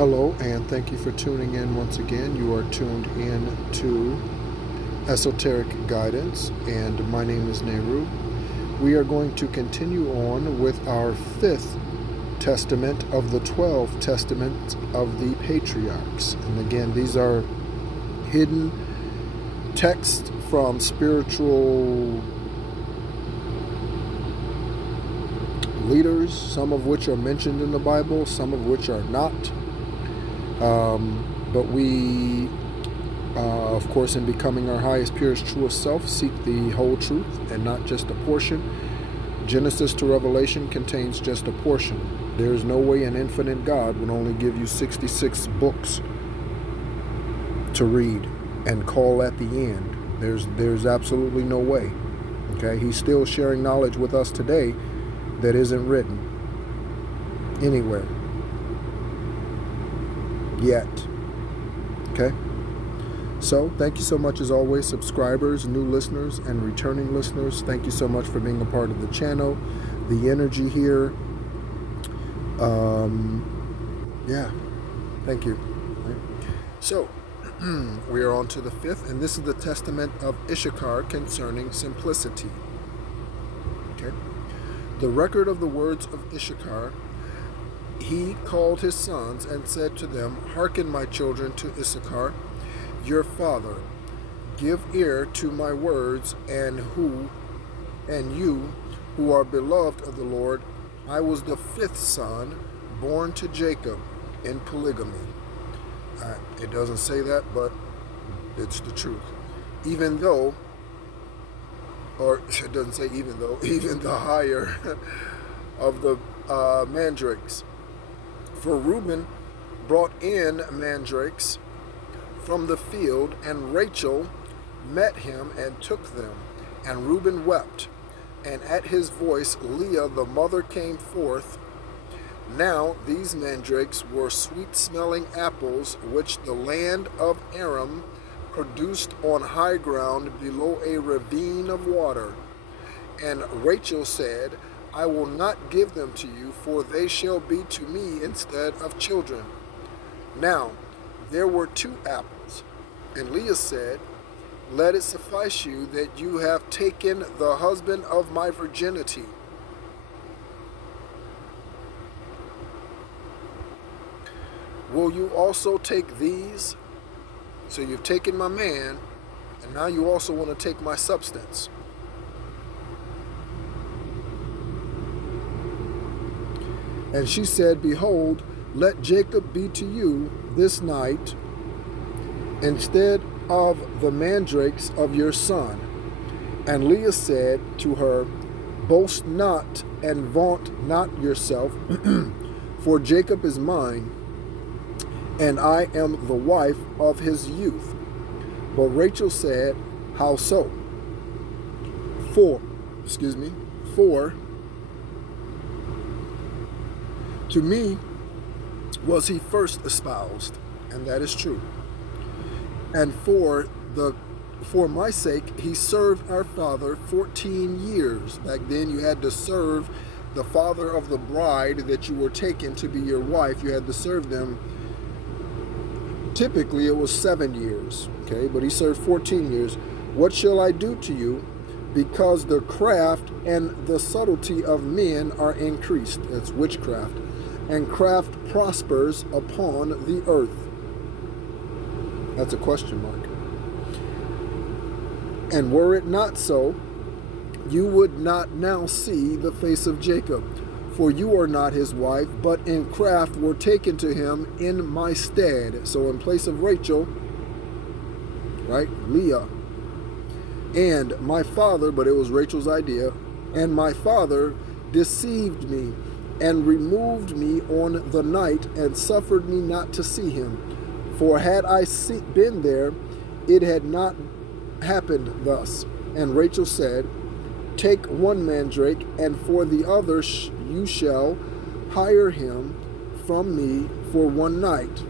Hello, and thank you for tuning in once again. You are tuned in to Esoteric Guidance, and my name is Nehru. We are going to continue on with our fifth testament of the 12 testaments of the Patriarchs. And again, these are hidden texts from spiritual leaders, some of which are mentioned in the Bible, some of which are not. But we, of course, in becoming our highest, purest, truest self, seek the whole truth and not just a portion. Genesis to Revelation contains just a portion. There is no way an infinite God would only give you 66 books to read and call at the end. There's absolutely no way. Okay, He's still sharing knowledge with us today that isn't written anywhere yet. Okay, so thank you so much as always, subscribers, new listeners, and returning listeners. Thank you so much for being a part of the channel, the energy here. Yeah, thank you. Right. So we are on to the fifth, and this is the testament of Issachar concerning simplicity. Okay, the record of the words of Issachar. He called his sons and said to them, "Hearken, my children, to Issachar, your father. Give ear to my words, and you who are beloved of the Lord. I was the fifth son born to Jacob in polygamy." It doesn't say that, but it's the truth. Even though, or it doesn't say even though, even the higher of the mandrakes. For Reuben brought in mandrakes from the field, and Rachel met him and took them. And Reuben wept, and at his voice Leah the mother came forth. Now these mandrakes were sweet-smelling apples, which the land of Aram produced on high ground below a ravine of water. And Rachel said, "I will not give them to you, for they shall be to me instead of children." Now there were 2 apples, and Leah said, "Let it suffice you that you have taken the husband of my virginity." Will you also take these? So you've taken my man, and now you also want to take my substance. And she said, "Behold, let Jacob be to you this night instead of the mandrakes of your son." And Leah said to her, "Boast not and vaunt not yourself, for Jacob is mine, and I am the wife of his youth." But Rachel said, "How so? For to me was he first espoused," and that is true. "And for my sake he served our father 14 years. Back then you had to serve the father of the bride that you were taking to be your wife. You had to serve them. Typically it was 7 years, okay, but he served 14 years. What shall I do to you? Because the craft and the subtlety of men are increased." That's witchcraft. "And craft prospers upon the earth." That's a question mark. "And were it not so, you would not now see the face of Jacob, for you are not his wife, but in craft were taken to him in my stead." So in place of Rachel, right, Leah. "And my father," but it was Rachel's idea, "and my father deceived me, and removed me on the night, and suffered me not to see him. For had I been there, it had not happened thus." And Rachel said, "Take one mandrake, and for the other you shall hire him from me for one night."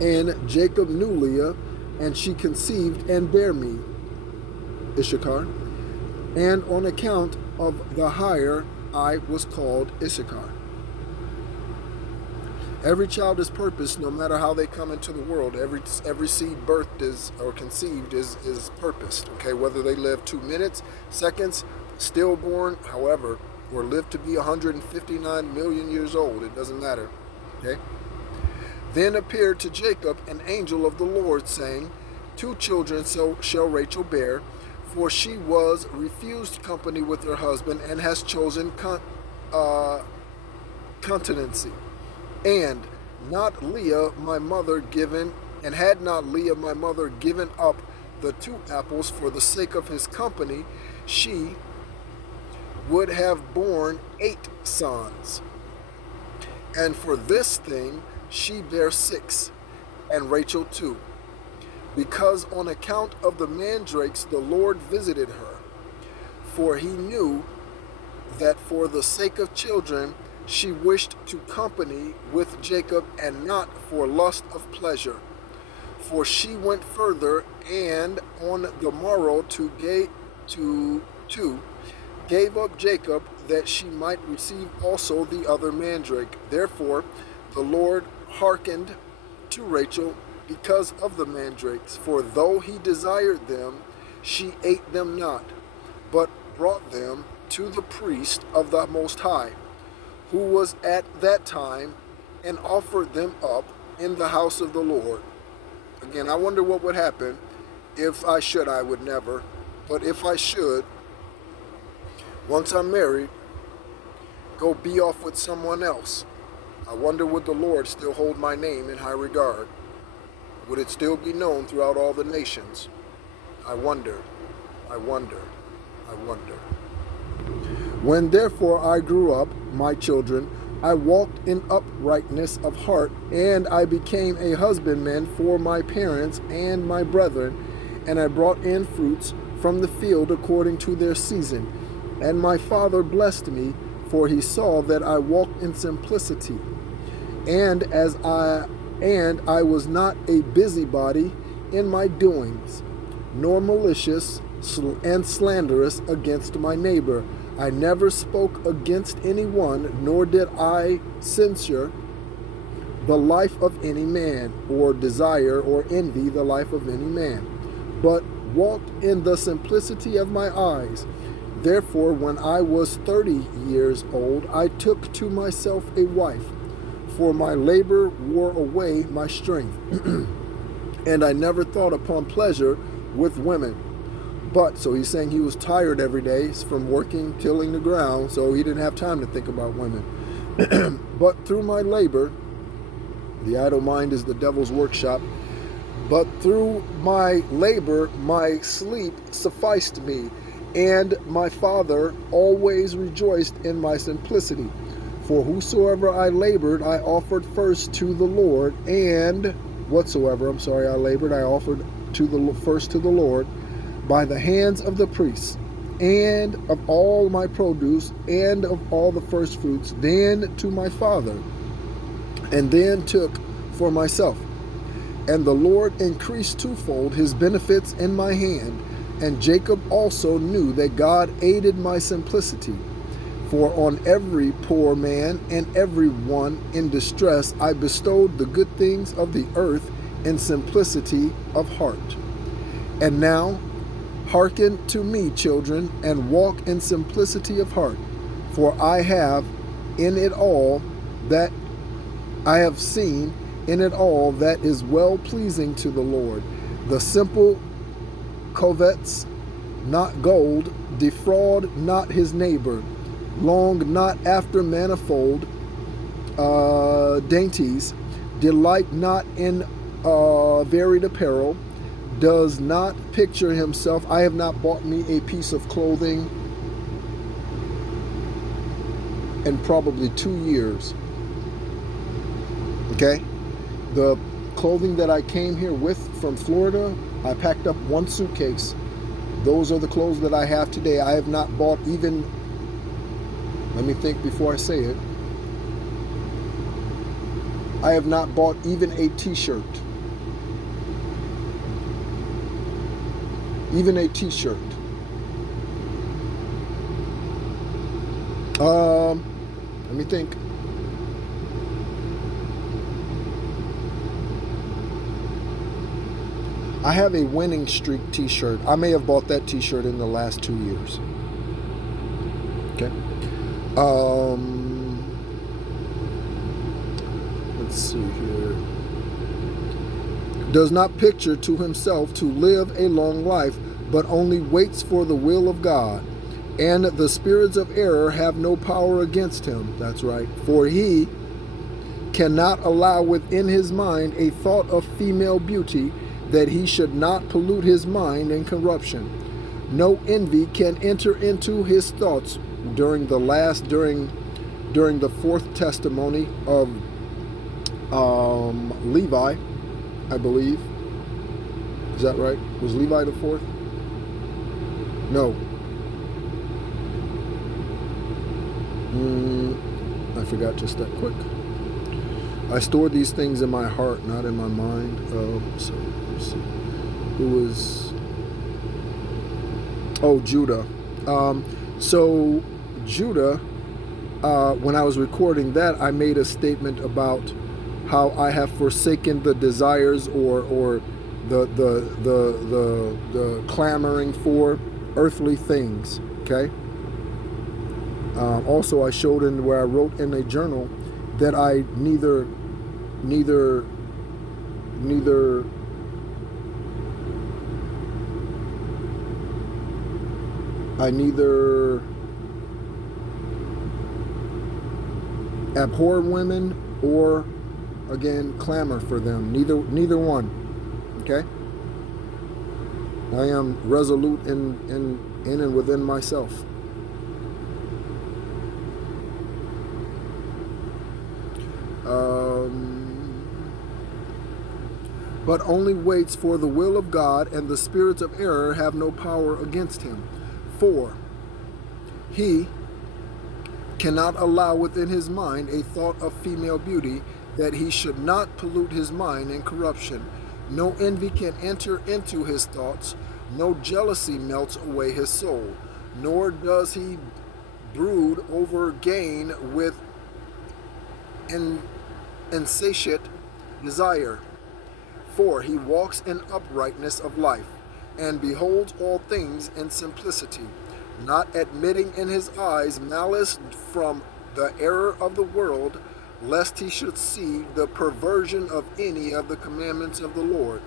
And Jacob knew Leah, and she conceived and bare me, Issachar. And on account of the hire I was called Issachar. Every child is purposed, no matter how they come into the world. Every seed birthed is or conceived is purposed. Okay, whether they live 2 minutes, seconds, stillborn, however, or live to be 159 million years old, it doesn't matter. Okay. Then appeared to Jacob an angel of the Lord, saying, 2 children so shall Rachel bear, for she was refused company with her husband, and has chosen continency. And not Leah my mother given, and had not Leah my mother given up the 2 apples for the sake of his company, she would have borne 8 sons. And for this thing she bare 6, and Rachel 2. Because on account of the mandrakes the Lord visited her. For he knew that for the sake of children she wished to company with Jacob, and not for lust of pleasure. For she went further, and on the morrow gave up Jacob, that she might receive also the other mandrake. Therefore the Lord hearkened to Rachel because of the mandrakes, for though he desired them, she ate them not, but brought them to the priest of the Most High, who was at that time, and offered them up in the house of the Lord. Again, I wonder what would happen if I should. I would never, but if I should, once I'm married, go be off with someone else, I wonder, would the Lord still hold my name in high regard? Would it still be known throughout all the nations? I wonder, I wonder, I wonder. When therefore I grew up, my children, I walked in uprightness of heart, and I became a husbandman for my parents and my brethren, and I brought in fruits from the field according to their season. And my father blessed me, for he saw that I walked in simplicity, and I was not a busybody in my doings, nor malicious and slanderous against my neighbor. I never spoke against anyone, nor did I censure the life of any man, or desire or envy the life of any man, but walked in the simplicity of my eyes. Therefore, when I was 30 years old, I took to myself a wife, for my labor wore away my strength, and I never thought upon pleasure with women. But, so he's saying he was tired every day from working, tilling the ground, so he didn't have time to think about women. But through my labor, the idle mind is the devil's workshop, but through my labor, my sleep sufficed me, and my father always rejoiced in my simplicity. For whosoever I labored, I offered first to the Lord, and whatsoever, I labored, I offered first to the Lord, by the hands of the priests, and of all my produce, and of all the first fruits, then to my father, and then took for myself. And the Lord increased twofold his benefits in my hand, and Jacob also knew that God aided my simplicity. For on every poor man and every one in distress I bestowed the good things of the earth in simplicity of heart. And now, hearken to me, children, and walk in simplicity of heart, for I have in it all that I have seen in it all that is well pleasing to the Lord. The simple covets not gold, defraud not his neighbor, long not after manifold dainties, delight not in varied apparel, does not picture himself. I have not bought me a piece of clothing in probably 2 years. Okay? The clothing that I came here with from Florida, I packed up 1 suitcase. Those are the clothes that I have today. I have not bought even, let me think before I say it. I have not bought even a t-shirt. Even a t-shirt. Let me think. I have a winning streak t-shirt. I may have bought that t-shirt in the last 2 years. Okay. Let's see here. Does not picture to himself to live a long life, but only waits for the will of God. And the spirits of error have no power against him. That's right. For he cannot allow within his mind a thought of female beauty, that he should not pollute his mind in corruption. No envy can enter into his thoughts. During the fourth testimony of Levi, I believe. Is that right? Was Levi the fourth? No. I forgot just that quick. I store these things in my heart, not in my mind. So let's see. Who was? Oh, Judah. So Judah, when I was recording that, I made a statement about how I have forsaken the desires or the clamoring for earthly things. Okay. Also, I showed in where I wrote in a journal that I neither abhor women or, again, clamor for them. Neither one. Okay? I am resolute in and within myself. But only waits for the will of God, and the spirits of error have no power against him. For he cannot allow within his mind a thought of female beauty, that he should not pollute his mind in corruption. No envy can enter into his thoughts, no jealousy melts away his soul, nor does he brood over gain with insatiate desire. For he walks in uprightness of life, and beholds all things in simplicity, not admitting in his eyes malice from the error of the world, lest he should see the perversion of any of the commandments of the Lord.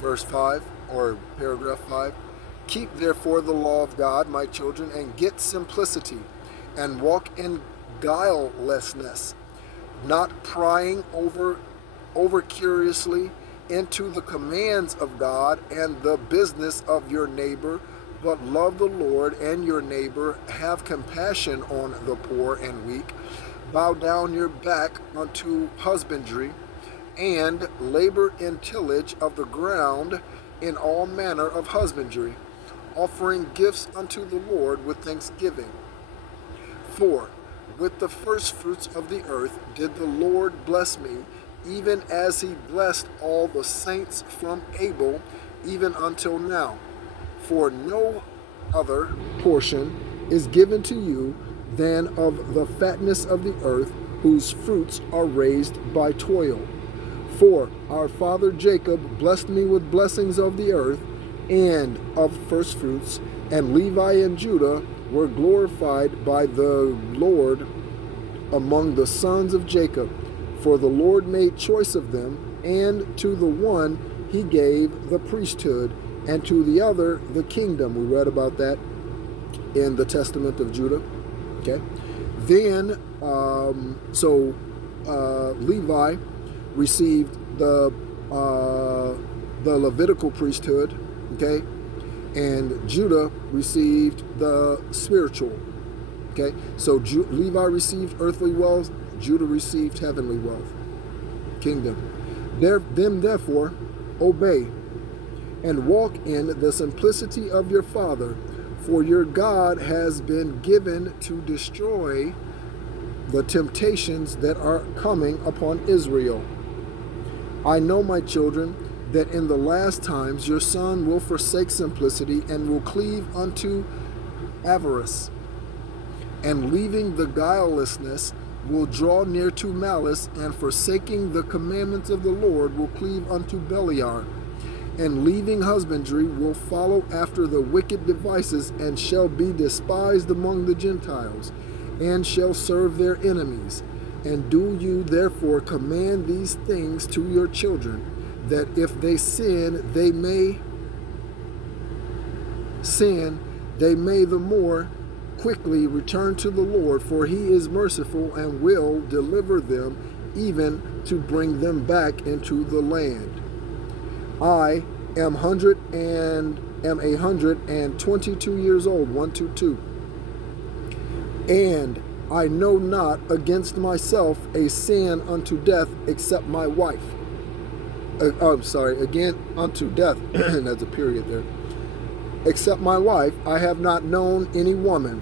Verse 5, or paragraph 5. Keep therefore the law of God, my children, and get simplicity, and walk in guilelessness, not prying over curiously into the commands of God and the business of your neighbor, but love the Lord and your neighbor, have compassion on the poor and weak, bow down your back unto husbandry, and labor in tillage of the ground in all manner of husbandry, offering gifts unto the Lord with thanksgiving. For with the first fruits of the earth did the Lord bless me, even as he blessed all the saints from Abel, even until now. For no other portion is given to you than of the fatness of the earth, whose fruits are raised by toil. For our father Jacob blessed me with blessings of the earth and of first fruits, and Levi and Judah were glorified by the Lord among the sons of Jacob. For the Lord made choice of them, and to the one he gave the priesthood, and to the other the kingdom. We read about that in the Testament of Judah. Okay. Then, Levi received the Levitical priesthood. Okay. And Judah received the spiritual. Okay. So Levi received earthly wealth. Judah received heavenly wealth, kingdom. Them therefore obey, and walk in the simplicity of your father, for your God has been given to destroy the temptations that are coming upon Israel. I know, my children, that in the last times your son will forsake simplicity, and will cleave unto avarice, and leaving the guilelessness will draw near to malice, and forsaking the commandments of the Lord will cleave unto Beliar, and leaving husbandry will follow after the wicked devices, and shall be despised among the Gentiles, and shall serve their enemies. And do you therefore command these things to your children, that if they sin, they may the more quickly return to the Lord, for he is merciful and will deliver them, even to bring them back into the land. I am 122 years old, 122, and I know not against myself a sin unto death, except my wife. Unto death, that's a period there. Except my wife, I have not known any woman.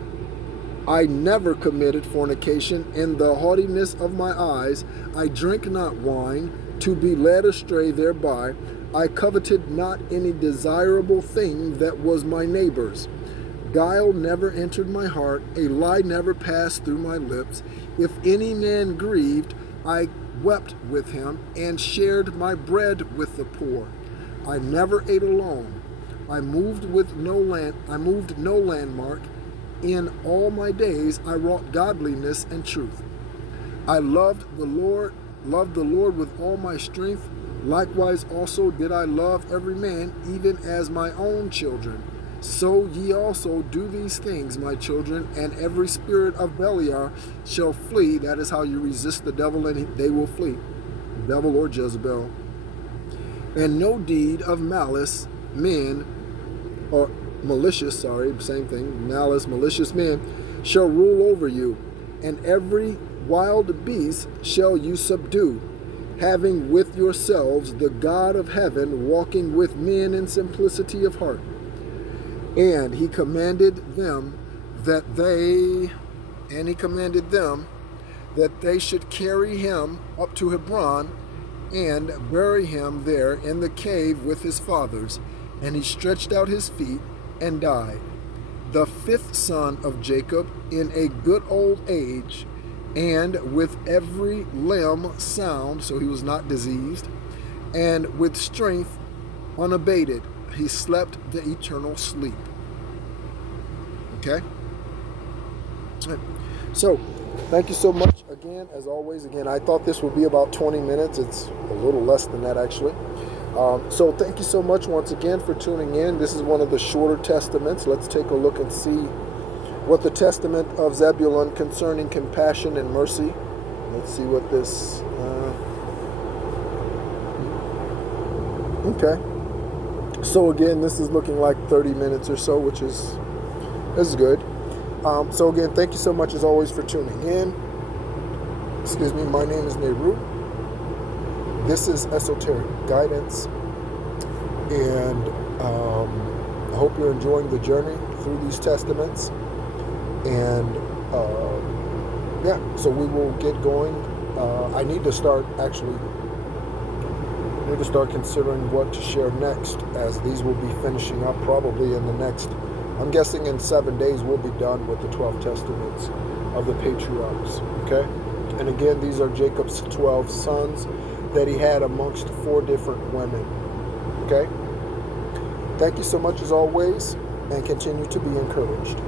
I never committed fornication in the haughtiness of my eyes. I drink not wine, to be led astray thereby. I coveted not any desirable thing that was my neighbor's. Guile never entered my heart, a lie never passed through my lips. If any man grieved, I wept with him, and shared my bread with the poor. I never ate alone. I moved no landmark. In all my days I wrought godliness and truth. I loved the Lord with all my strength. Likewise also did I love every man, even as my own children. So ye also do these things, my children, and every spirit of Beliar shall flee. That is how you resist the devil, and they will flee. Devil or Jezebel. And no deed of malice, same thing, malice, malicious men, shall rule over you, and every wild beast shall you subdue, having with yourselves the God of heaven, walking with men in simplicity of heart. And he commanded them that they should carry him up to Hebron, and bury him there in the cave with his fathers. And he stretched out his feet and died. The fifth son of Jacob, in a good old age, and with every limb sound, so he was not diseased, and with strength unabated, he slept the eternal sleep. Okay? So, thank you so much again, as always. Again, I thought this would be about 20 minutes. It's a little less than that, actually. So thank you so much once again for tuning in. This is one of the shorter testaments. Let's take a look and see what the testament of Zebulun concerning compassion and mercy. Let's see what this... Okay. So again, this is looking like 30 minutes or so, which is good. So again, thank you so much as always for tuning in. Excuse me, my name is Nehru. This is Esoteric Guidance, and I hope you're enjoying the journey through these testaments. And so we will get going. I need to start considering what to share next, as these will be finishing up probably in the next, I'm guessing in 7 days we'll be done with the 12 testaments of the Patriarchs. Okay? And again, these are Jacob's 12 sons that he had amongst 4 different women. Okay? Thank you so much as always, and continue to be encouraged.